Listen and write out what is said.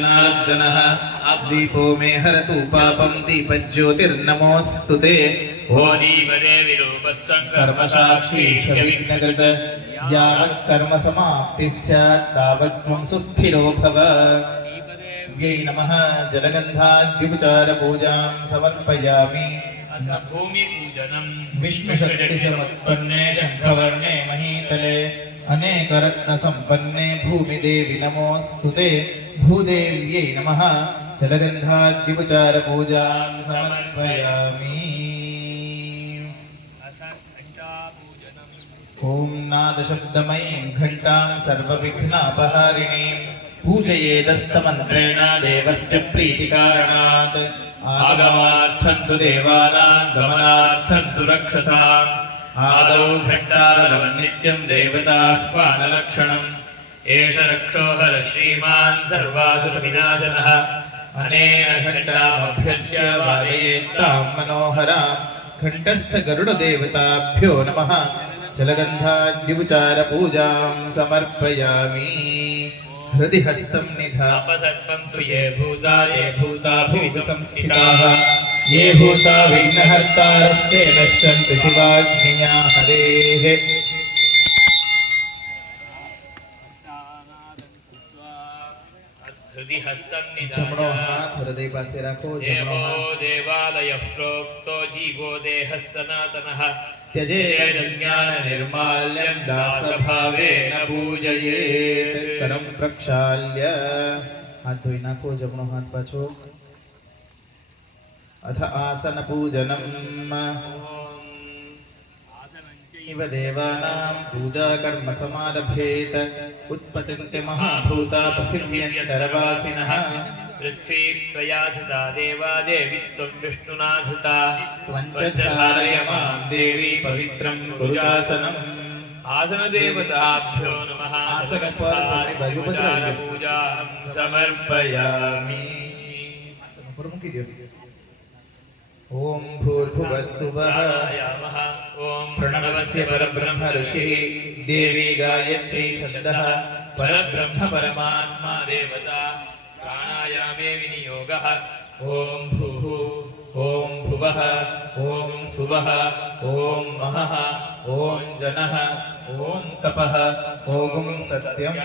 जनार्दनः दीपो मे हरतु पापं दीपज्योतिर्नमोऽस्तु ते। ओ दीपदेविरूपस्तं कर्मसाक्षी विघ्नकृत यावत् कर्म समाप्तिस्स्यात् तावत् त्वं सुस्थिरो भव। यै नमः। जलगन्धाद्युपचारपूजां समर्पयामि। भूमिपूजनं विष्णुशक्तिसमुत्पन्ने शङ्खवर्णे महीतले अनेकरत्नसम्पन्ने भूमिदेवि नमोऽस्तु ते। भूदेव्यै नमः। जलगन्धाद्युपचारपूजां समर्पयामि। ॐ नादशब्दमयीं घण्टां सर्वविघ्नापहारिणीं पूजयेदस्तमन्त्रेण देवस्य प्रीतिकारणात्। आगमार्थं तु देवानां गमनार्थं तु रक्षसाम् आदौ घण्टारवं नित्यं देवताह्वानलक्षणम् एष रक्षोहर श्रीमान् सर्वासु विनाशनः अनेन घण्टामभ्यर्च्य वादयेत्तां मनोहरां घण्टस्थगरुडदेवताभ्यो नमः। जलगन्धाद्युपचारपूजां समर्पयामि। हृदि हस्तं अपसर्पन्तु ये भूता भूतसंस्थिताः ये भूता विघ्नहर्तारस्ते नश्यन्ति शिवाग्निया हरेः। हृदि हस्तं जमणो हाथ हृदय पासे रखो। देवो देवालयः प्रोक्तो जीवो देहः सनातनः त्यजेत् ज्ञाननिर्माल्यं दासभावेन पूजयेत्। करं प्रक्षाल्य हाथ धोई नाखो। जमणो हाथ पाछो। अथ आसन पूजनम्। इव देवानां पूजा कर्म समारभेत उत्पतन्ते महाभूता पृथिव्यन्तरवासिनः। पृथ्वी त्वया धृता देवा देवी त्वं विष्णुना धृता त्वं च धारय मां देवी पवित्रं कुरुजासनम्। आसनदेवताभ्यो नमः। पूजां समर्पयामि। ॐ भूर्भुवः स्वः प्रणवस्य परब्रह्म ऋषिः देवी गायत्री छन्दः परब्रह्म परमात्मा देवता प्राणायामे विनियोगः ॐ भूः ॐ भुवः ॐ सुवः ॐ महः ॐ जनः ॐ तपः ॐ सत्यम्।